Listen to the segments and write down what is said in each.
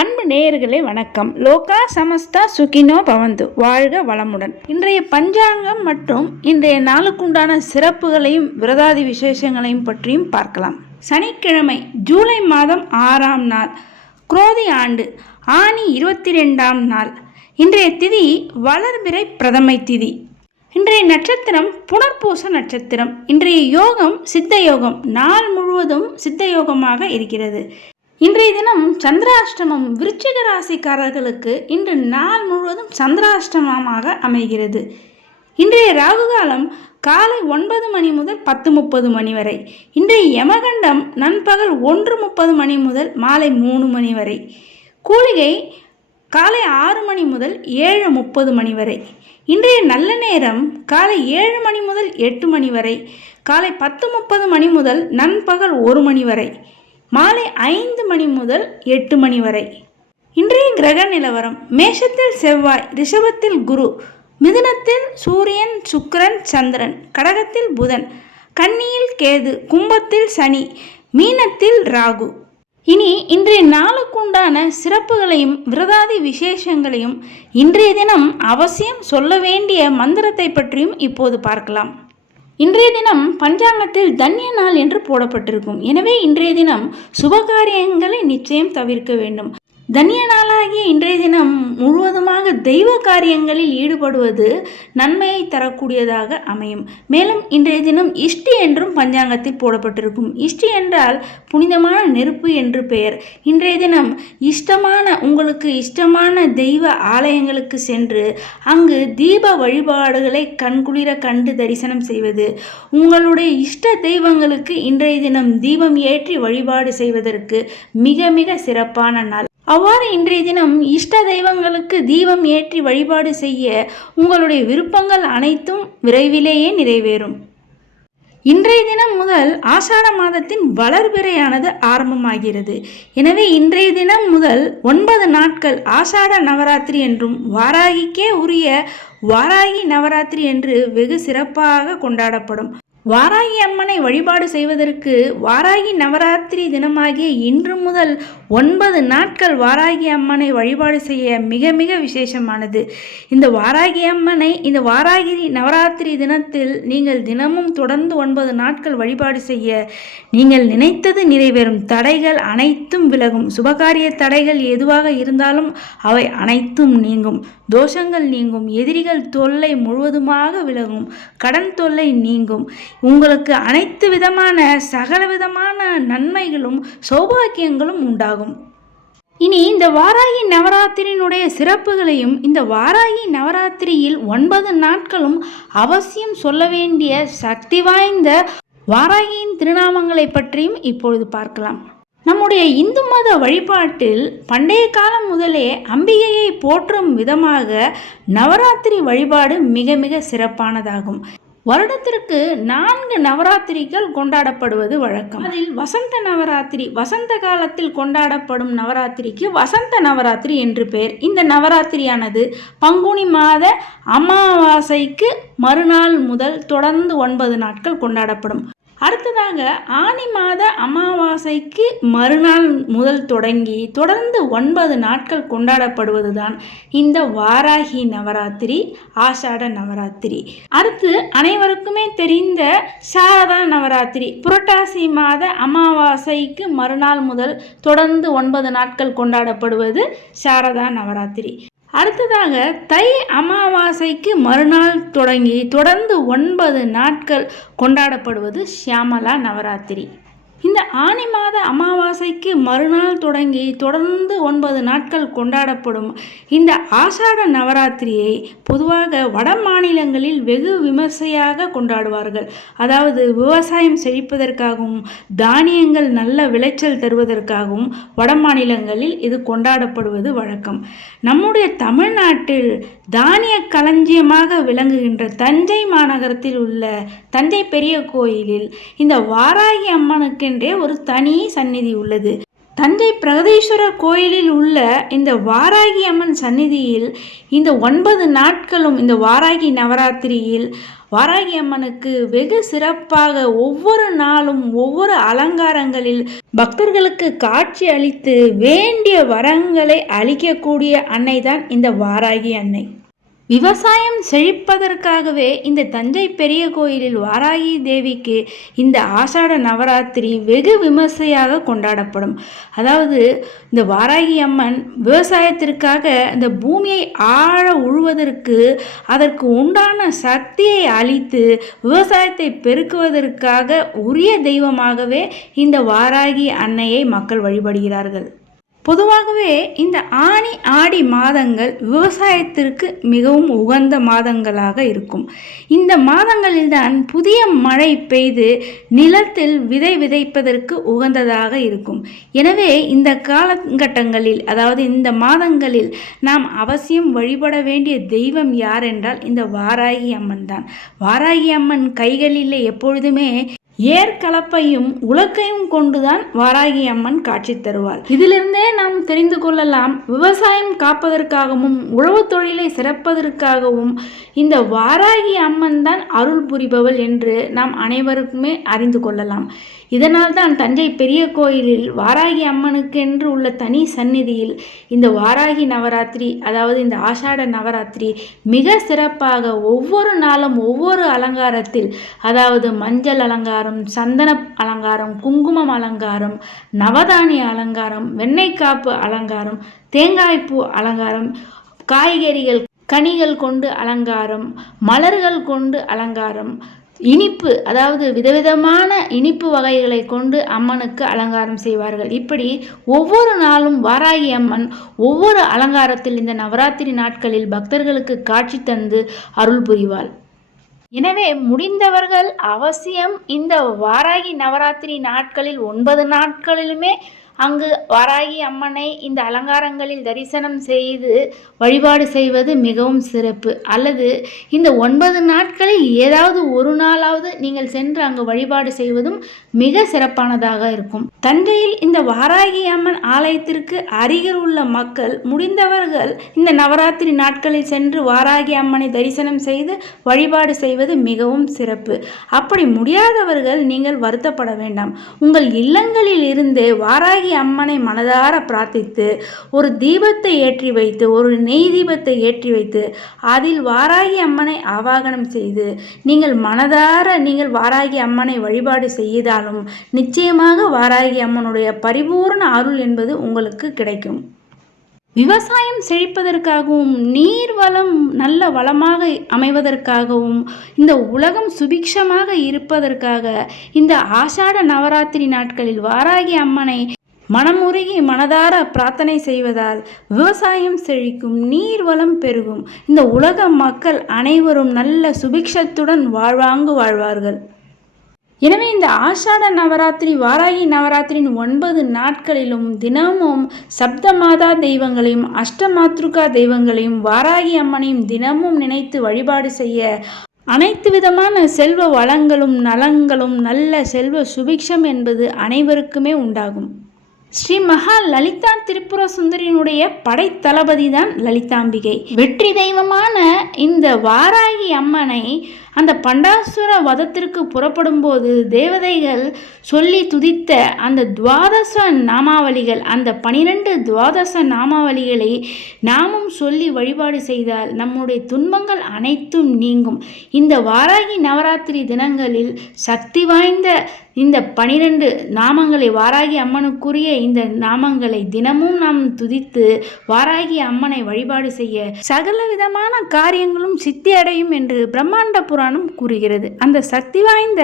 அன்பு நேயர்களே வணக்கம். லோகா சமஸ்தா சுகினோ பவந்து. வாழ்க வளமுடன். இன்றைய பஞ்சாங்கம் மற்றும் இன்றைய நாளுக்குண்டான சிறப்புகளையும் விரதாதி விசேஷங்களையும் பற்றியும் பார்க்கலாம். சனிக்கிழமை ஜூலை மாதம் ஆறாம் நாள் குரோதி ஆண்டு ஆனி இருபத்தி ரெண்டாம் நாள். இன்றைய திதி வளர்பிறை பிரதமை திதி. இன்றைய நட்சத்திரம் புனர்பூச நட்சத்திரம். இன்றைய யோகம் சித்த யோகம். நாள் முழுவதும் சித்த யோகமாக இருக்கிறது. இன்றைய தினம் சந்திராஷ்டமம் விருச்சிக ராசிக்காரர்களுக்கு இன்று நாள் முழுவதும் சந்திராஷ்டமமாக அமைகிறது. இன்றைய ராகுகாலம் காலை ஒன்பது மணி முதல் பத்து முப்பது மணி வரை. இன்றைய யமகண்டம் நண்பகல் ஒன்று முப்பது மணி முதல் மாலை மூணு மணி வரை. கூலிகை காலை ஆறு மணி முதல் ஏழு முப்பது மணி வரை. இன்றைய நல்ல நேரம் காலை ஏழு மணி முதல் எட்டு மணி வரை. காலை பத்து முப்பது மணி முதல் நண்பகல் ஒரு மணி வரை. மாலை ஐந்து மணி முதல் எட்டு மணி வரை. இன்றைய கிரக நிலவரம் மேஷத்தில் செவ்வாய் ரிஷபத்தில் குரு மிதுனத்தில் சூரியன் சுக்கிரன் சந்திரன் கடகத்தில் புதன் கன்னியில் கேது கும்பத்தில் சனி மீனத்தில் ராகு. இனி இன்றைய நாளுக்குண்டான சிறப்புகளையும் விரதாதி விசேஷங்களையும் இன்றைய தினம் அவசியம் சொல்ல வேண்டிய மந்திரத்தை பற்றியும் இப்போது பார்க்கலாம். இன்றைய தினம் பஞ்சாங்கத்தில் தன்ய நாள் என்று போடப்பட்டிருக்கும். எனவே இன்றைய தினம் சுபகாரியங்களை நிச்சயம் தவிர்க்க வேண்டும். தன்ய நாளாகிய இன்றைய தினம் முழுவதுமாக தெய்வ காரியங்களில் ஈடுபடுவது நன்மையை தரக்கூடியதாக அமையும். மேலும் இன்றைய தினம் இஷ்டி என்றும் பஞ்சாங்கத்தில் போடப்பட்டிருக்கும். இஷ்டி என்றால் புனிதமான நெருப்பு என்று பெயர். இன்றைய தினம் இஷ்டமான உங்களுக்கு இஷ்டமான தெய்வ ஆலயங்களுக்கு சென்று அங்கு தீப வழிபாடுகளை கண்குளிர கண்டு தரிசனம் செய்வது. உங்களுடைய இஷ்ட தெய்வங்களுக்கு இன்றைய தினம் தீபம் ஏற்றி வழிபாடு செய்வதற்கு மிக மிக சிறப்பான நாள். அவ்வாறு இன்றைய தினம் இஷ்ட தெய்வங்களுக்கு தீபம் ஏற்றி வழிபாடு செய்ய உங்களுடைய விருப்பங்கள் அனைத்தும் விரைவிலேயே நிறைவேறும். இன்றைய தினம் முதல் ஆஷாட மாதத்தின் வளர்பிறையானது ஆரம்பமாகிறது. எனவே இன்றைய தினம் முதல் ஒன்பது நாட்கள் ஆஷாட நவராத்திரி என்றும் வாராகிக்கே உரிய வாராகி நவராத்திரி என்று வெகு சிறப்பாக கொண்டாடப்படும். வாராகி அம்மனை வழிபாடு செய்வதற்கு வாராகி நவராத்திரி தினமாகிய இன்று முதல் ஒன்பது நாட்கள் வாராகி அம்மனை வழிபாடு செய்ய மிக மிக விசேஷமானது. இந்த வாராகி அம்மனை இந்த வாராகி நவராத்திரி தினத்தில் நீங்கள் தினமும் தொடர்ந்து ஒன்பது நாட்கள் வழிபாடு செய்ய நீங்கள் நினைத்தது நிறைவேறும் தடைகள் அனைத்தும் விலகும். சுபகாரிய தடைகள் எதுவாக இருந்தாலும் அவை அனைத்தும் நீங்கும். தோஷங்கள் நீங்கும். எதிரிகள் தொல்லை முழுவதுமாக விலகும். கடன் தொல்லை நீங்கும். உங்களுக்கு அனைத்து விதமான சகல விதமான நன்மைகளும் சௌபாக்கியங்களும் உண்டாகும். இனி இந்த வாராகி நவராத்திரியினுடைய சிறப்புகளையும் இந்த வாராகி நவராத்திரியில் ஒன்பது நாட்களும் அவசியம் சொல்ல வேண்டிய சக்தி வாய்ந்த வாராகியின் திருநாமங்களை பற்றியும் இப்பொழுது பார்க்கலாம். நம்முடைய இந்து மத வழிபாட்டில் பண்டைய காலம் முதலே அம்பிகையை போற்றும் விதமாக நவராத்திரி வழிபாடு மிக மிக சிறப்பானதாகும். வருடத்திற்கு நான்கு நவராத்திரிகள் கொண்டாடப்படுவது வழக்கம். அதில் வசந்த நவராத்திரி வசந்த காலத்தில் கொண்டாடப்படும் நவராத்திரிக்கு வசந்த நவராத்திரி என்று பெயர். இந்த நவராத்திரியானது பங்குனி மாத அமாவாசைக்கு மறுநாள் முதல் தொடர்ந்து ஒன்பது நாட்கள் கொண்டாடப்படும். அடுத்ததாக ஆனி மாத அமாவாசைக்கு மறுநாள் முதல் தொடங்கி தொடர்ந்து ஒன்பது நாட்கள் கொண்டாடப்படுவது தான் இந்த வாராகி நவராத்திரி ஆஷாட நவராத்திரி. அடுத்து அனைவருக்குமே தெரிந்த சாரதா நவராத்திரி. புரட்டாசி மாத அமாவாசைக்கு மறுநாள் முதல் தொடர்ந்து ஒன்பது நாட்கள் கொண்டாடப்படுவது சாரதா நவராத்திரி. அடுத்ததாக தை அமாவாசைக்கு மறுநாள் தொடங்கி தொடர்ந்து ஒன்பது நாட்கள் கொண்டாடப்படுவது ஷியாமலா நவராத்திரி. இந்த ஆனி மாத அமாவாசைக்கு மறுநாள் தொடங்கி தொடர்ந்து ஒன்பது நாட்கள் கொண்டாடப்படும் இந்த ஆஷாட நவராத்திரியை பொதுவாக வட மாநிலங்களில் வெகு விமர்சையாக கொண்டாடுவார்கள். அதாவது விவசாயம் செழிப்பதற்காகவும் தானியங்கள் நல்ல விளைச்சல் தருவதற்காகவும் வட மாநிலங்களில் இது கொண்டாடப்படுவது வழக்கம். நம்முடைய தமிழ்நாட்டில் தானிய களஞ்சியமாக விளங்குகின்ற தஞ்சை மாநகரத்தில் உள்ள தஞ்சை பெரிய கோயிலில் இந்த வாராகி அம்மனுக்கு என்றே ஒரு தனி சந்நிதி உள்ளது. தஞ்சை பிரகதீஸ்வரர் கோயிலில் உள்ள இந்த வாராகி அம்மன் சந்நிதியில் இந்த ஒன்பது நாட்களும் இந்த வாராகி நவராத்திரியில் வாராகி அம்மனுக்கு வெகு சிறப்பாக ஒவ்வொரு நாளும் ஒவ்வொரு அலங்காரங்களில் பக்தர்களுக்கு காட்சி அளித்து வேண்டிய வரங்களை அளிக்கக்கூடிய அன்னை தான் இந்த வாராகி அன்னை. விவசாயம் செழிப்பதற்காகவே இந்த தஞ்சை பெரிய கோயிலில் வாராகி தேவிக்கு இந்த ஆஷாட நவராத்திரி வெகு விமர்சையாக கொண்டாடப்படும். அதாவது இந்த வாராகி அம்மன் விவசாயத்திற்காக இந்த பூமியை ஆழ உழுவதற்கு அதற்கு உண்டான சக்தியை அளித்து விவசாயத்தை பெருக்குவதற்காக உரிய தெய்வமாகவே இந்த வாராகி அன்னையை மக்கள் வழிபடுகிறார்கள். பொதுவாகவே இந்த ஆணி ஆடி மாதங்கள் விவசாயத்திற்கு மிகவும் உகந்த மாதங்களாக இருக்கும். இந்த மாதங்களில்தான் புதிய மழை பெய்து நிலத்தில் விதை விதைப்பதற்கு உகந்ததாக இருக்கும். எனவே இந்த காலகட்டங்களில் அதாவது இந்த மாதங்களில் நாம் அவசியம் வழிபட வேண்டிய தெய்வம் யார் என்றால் இந்த வாராகி அம்மன் தான். வாராகி அம்மன் கைகளிலே எப்பொழுதுமே ஏற்கலப்பையும் உலக்கையும் கொண்டுதான் வாராகி அம்மன் காட்சி தருவாள். இதிலிருந்தே நாம் தெரிந்து கொள்ளலாம் விவசாயம் காப்பதற்காகவும் உழவு தொழிலை சிறப்பதற்காகவும் இந்த வாராகி அம்மன் தான் அருள் புரிபவள் என்று நாம் அனைவருக்குமே அறிந்து கொள்ளலாம். இதனால் தான் தஞ்சை பெரிய கோயிலில் வாராகி அம்மனுக்கென்று உள்ள தனி சந்நிதியில் இந்த வாராகி நவராத்திரி அதாவது இந்த ஆஷாட நவராத்திரி மிக சிறப்பாக ஒவ்வொரு நாளும் ஒவ்வொரு அலங்காரத்தில் அதாவது மஞ்சள் அலங்காரம் சந்தன அலங்காரம் குங்குமம் அலங்காரம் நவதானிய அலங்காரம் வெண்ணெய் காப்பு அலங்காரம் தேங்காய்ப்பூ அலங்காரம் காய்கறிகள் கனிகள் கொண்டு அலங்காரம் மலர்கள் கொண்டு அலங்காரம் இனிப்பு அதாவது விதவிதமான இனிப்பு வகைகளை கொண்டு அம்மனுக்கு அலங்காரம் செய்வார்கள். இப்படி ஒவ்வொரு நாளும் வாராகி அம்மன் ஒவ்வொரு அலங்காரத்தில் இந்த நவராத்திரி நாட்களில் பக்தர்களுக்கு காட்சி தந்து அருள் புரிவாள். எனவே முடிந்தவர்கள் அவசியம் இந்த வாராகி நவராத்திரி நாட்களில் ஒன்பது நாட்களிலுமே அங்கு வாராகி அம்மனை இந்த அலங்காரங்களில் தரிசனம் செய்து வழிபாடு செய்வது மிகவும் சிறப்பு. அல்லது இந்த ஒன்பது நாட்களில் ஏதாவது ஒரு நாளாவது நீங்கள் சென்று அங்கு வழிபாடு செய்வதும் மிக சிறப்பானதாக இருக்கும். தஞ்சையில் இந்த வாராகி அம்மன் ஆலயத்திற்கு அருகில் உள்ள மக்கள் முடிந்தவர்கள் இந்த நவராத்திரி நாட்களில் சென்று வாராகி அம்மனை தரிசனம் செய்து வழிபாடு செய்வது மிகவும் சிறப்பு. அப்படி முடியாதவர்கள் நீங்கள் வருத்தப்பட வேண்டாம். உங்கள் இல்லங்களில் இருந்து வாராகி அம்மனை மனதார பிரார்த்தித்து ஒரு தீபத்தை ஏற்றி வைத்து ஒரு நெய் தீபத்தை ஏற்றி வைத்து அதில் வாராகி அம்மனை ஆவாகனம் செய்து நீங்கள் மனதார நீங்கள் வாராகி அம்மனை வழிபாடு செய்தாலும் நிச்சயமாக வாராகி அம்மனுடைய பரிபூர்ண அருள் என்பது உங்களுக்கு கிடைக்கும். விவசாயம் செழிப்பதற்காகவும் நீர் வளம் நல்ல வளமாக அமைவதற்காகவும் இந்த உலகம் சுபிக்ஷமாக இருப்பதற்காக இந்த ஆஷாட நவராத்திரி நாட்களில் வாராகி அம்மனை மனமுருகி மனதார பிரார்த்தனை செய்வதால் விவசாயம் செழிக்கும் நீர் வளம் பெருகும். இந்த உலக மக்கள் அனைவரும் நல்ல சுபிக்ஷத்துடன் வாழ்வாங்கு வாழ்வார்கள். எனவே இந்த ஆஷாட நவராத்திரி வாராகி நவராத்திரியின் ஒன்பது நாட்களிலும் தினமும் சப்த மாதா தெய்வங்களையும் அஷ்டமாத்ருகா தெய்வங்களையும் வாராகி அம்மனையும் தினமும் நினைத்து வழிபாடு செய்ய அனைத்து விதமான செல்வ வளங்களும் நலங்களும் நல்ல செல்வ சுபிக்ஷம் என்பது அனைவருக்குமே உண்டாகும். ஸ்ரீ மகா லலிதா திரிபுர சுந்தரியினுடைய படைத்தளபதி தான் லலிதாம்பிகை. வெற்றி தெய்வமான இந்த வாராகி அம்மனை அந்த பண்டாசுர வதத்திற்கு புறப்படும்போது தேவதைகள் சொல்லி துதித்த அந்த துவாதச நாமாவளிகள் அந்த பனிரெண்டு துவாதச நாமாவளிகளை நாமும் சொல்லி வழிபாடு செய்தால் நம்முடைய துன்பங்கள் அனைத்தும் நீங்கும். இந்த வாராகி நவராத்திரி தினங்களில் சக்தி வாய்ந்த இந்த பனிரெண்டு நாமங்களை வாராகி அம்மனுக்குரிய இந்த நாமங்களை தினமும் நாம் துதித்து வாராகி அம்மனை வழிபாடு செய்ய சகல விதமான காரியங்களும் சித்தி அடையும் என்று பிரம்மாண்ட புராணம் கூறுகிறது. அந்த சக்தி வாய்ந்த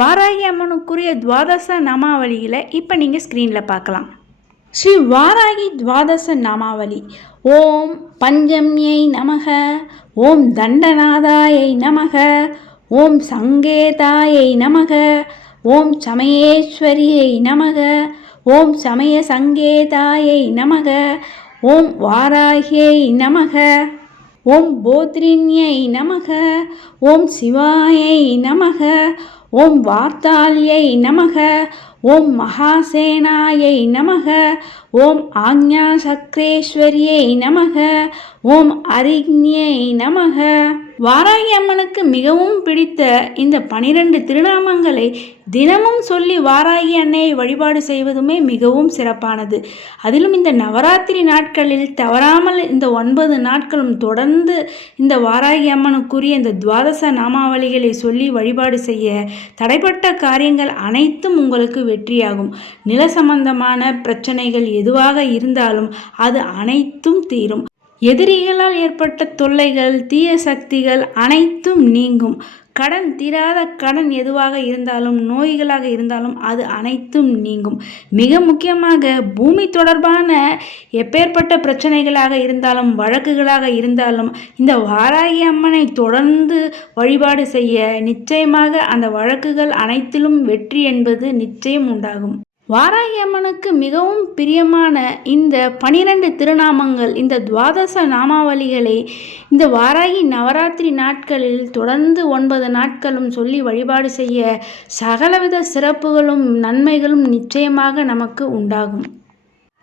வாராகி அம்மனுக்குரிய துவாதச நாமாவளியில் இப்போ நீங்கள் ஸ்க்ரீனில் பார்க்கலாம். ஸ்ரீ வாராகி துவாதச நாமாவளி. ஓம் பஞ்சம்யை நமக ஓம் தண்டநாதாயை நமக ஓம் சங்கேதாயை நமக ஓம் சமயேஸ்வரியை நமக ஓம் சமய சங்கேதாயை நமக ஓம் வாராகியை நமக. ஓம் போத்ரின்யை நமக ஓம் சிவாயை நமக ஓம் வார்த்தால்யை நமக ஓம் மகாசேனாயை நமக ஓம் ஆக்ஞா சக்ரேஸ்வரியை நமக ஓம் அரிஞை நமக. வாராகி அம்மனுக்கு மிகவும் பிடித்த இந்த பனிரெண்டு திருநாமங்களை தினமும் சொல்லி வாராகி அன்னையை வழிபாடு செய்வதுமே மிகவும் சிறப்பானது. அதிலும் இந்த நவராத்திரி நாட்களில் தவறாமல் இந்த ஒன்பது நாட்களும் தொடர்ந்து இந்த வாராகி அம்மனுக்குரிய இந்த துவாதச நாமாவளிகளை சொல்லி வழிபாடு செய்ய தடைப்பட்ட காரியங்கள் அனைத்தும் உங்களுக்கு வெற்றியாகும். நில சம்பந்தமான பிரச்சனைகள் எதுவாக இருந்தாலும் அது அனைத்தும் தீரும். எதிரிகளால் ஏற்பட்ட தொல்லைகள் தீய சக்திகள் அனைத்தும் நீங்கும். கடன் தீராத கடன் எதுவாக இருந்தாலும் நோய்களாக இருந்தாலும் அது அனைத்தும் நீங்கும். மிக முக்கியமாக பூமி தொடர்பான எப்பேற்பட்ட பிரச்சனைகளாக இருந்தாலும் வழக்குகளாக இருந்தாலும் இந்த வாராகி அம்மனை தொடர்ந்து வழிபாடு செய்ய நிச்சயமாக அந்த வழக்குகள் அனைத்திலும் வெற்றி என்பது நிச்சயம் உண்டாகும். வாராகி அம்மனுக்கு மிகவும் பிரியமான இந்த பனிரெண்டு திருநாமங்கள் இந்த துவாதச நாமாவளிகளை இந்த வாராகி நவராத்திரி நாட்களில் தொடர்ந்து ஒன்பது நாட்களும் சொல்லி வழிபாடு செய்ய சகலவித சிறப்புகளும் நன்மைகளும் நிச்சயமாக நமக்கு உண்டாகும்.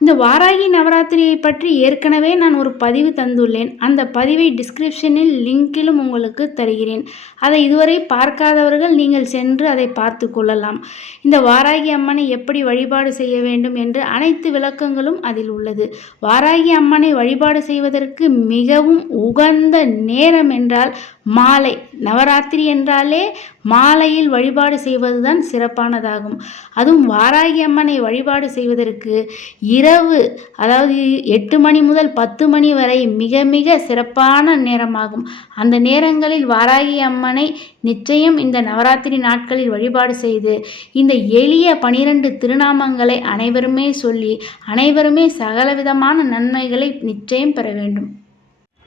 இந்த வாராகி நவராத்திரியை பற்றி ஏற்கனவே நான் ஒரு பதிவு தந்துள்ளேன். அந்த பதிவை டிஸ்கிரிப்ஷனில் லிங்கிலும் உங்களுக்கு தருகிறேன். அதை இதுவரை பார்க்காதவர்கள் நீங்கள் சென்று அதை பார்த்து கொள்ளலாம். இந்த வாராகி அம்மனை எப்படி வழிபாடு செய்ய வேண்டும் என்று அனைத்து விளக்கங்களும் அதில் உள்ளது. வாராகி அம்மனை வழிபாடு செய்வதற்கு மிகவும் உகந்த நேரம் என்றால் மாலை நவராத்திரி என்றாலே மாலையில் வழிபாடு செய்வதுதான் சிறப்பானதாகும். அதுவும் வாராகி அம்மனை வழிபாடு செய்வதற்கு இரவு அதாவது எட்டு மணி முதல் பத்து மணி வரை மிக மிக சிறப்பான நேரமாகும். அந்த நேரங்களில் வாராகி அம்மனை நிச்சயம் இந்த நவராத்திரி நாட்களில் வழிபாடு செய்து இந்த எளிய பனிரெண்டு திருநாமங்களை அனைவருமே சொல்லி அனைவருமே சகலவிதமான நன்மைகளை நிச்சயம் பெற வேண்டும்.